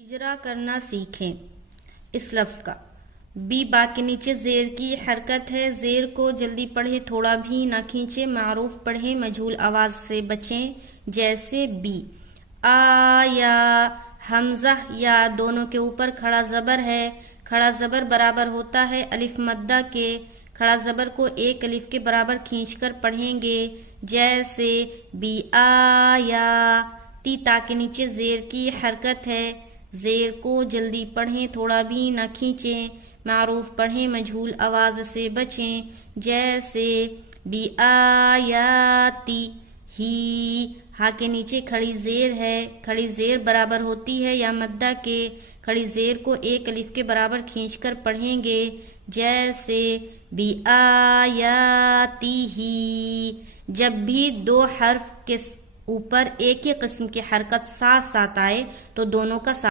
اجرا کرنا سیکھیں۔ اس لفظ کا بی با کے نیچے زیر کی حرکت ہے، زیر کو جلدی پڑھیں، تھوڑا بھی نہ کھینچیں، معروف پڑھیں، مجہول آواز سے بچیں، جیسے بی۔ آ یا حمزہ یا دونوں کے اوپر کھڑا زبر ہے، کھڑا زبر برابر ہوتا ہے الف مدہ کے، کھڑا زبر کو ایک الف کے برابر کھینچ کر پڑھیں گے، جیسے بی آیا تی۔ تا کے نیچے زیر کی حرکت ہے، زیر کو جلدی پڑھیں، تھوڑا بھی نہ کھینچیں، معروف پڑھیں، مجہول آواز سے بچیں، جیسے بی آیاتی ہی۔ ہا کے نیچے کھڑی زیر ہے، کھڑی زیر برابر ہوتی ہے یا مدہ کے، کھڑی زیر کو ایک الف کے برابر کھینچ کر پڑھیں گے، جیسے بی آیاتی ہی۔ جب بھی دو حرف کے اوپر ایک ہی قسم کی حرکت ساتھ ساتھ آئے تو دونوں کا